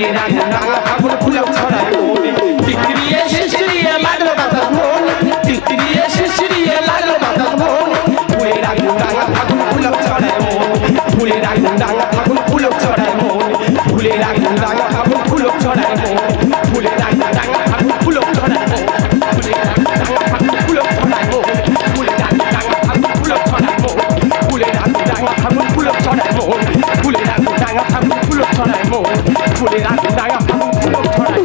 ফুলের আগুন রাঙা ফাগুন ফুলেও ছড়ায় মনে টিকরিয়ে শিশিরিয়ে লাগলো বাতাস মনে টিকরিয়ে শিশিরিয়ে লাগলো বাতাস মনে ফুলের আগুন রাঙা ফাগুন ফুলেও ছড়ায় মনে ফুলের আগুন রাঙা ফাগুন ফুলেও ছড়ায় মনে ফুলের আগুন রাঙা ফাগুন ফুলেও ছড়ায় মনে ফুলের আগুন রাঙা ফাগুন ফুলেও ছড়ায় মনে ফুলের আগুন রাঙা ফাগুন ফুলেও ছড়ায় মনে ফুলের আগুন রাঙা ফাগুন ফুলেও ছড়ায় মনে ফুলের আগুন রাঙা ফাগুন ফুলেও ছড়ায় মনে ফুলের আগুন রাঙা ফাগুন ফুলেও ছড়ায় মনে ফুলের আগুন রাঙা ফাগুন ফুলেও ছড়ায়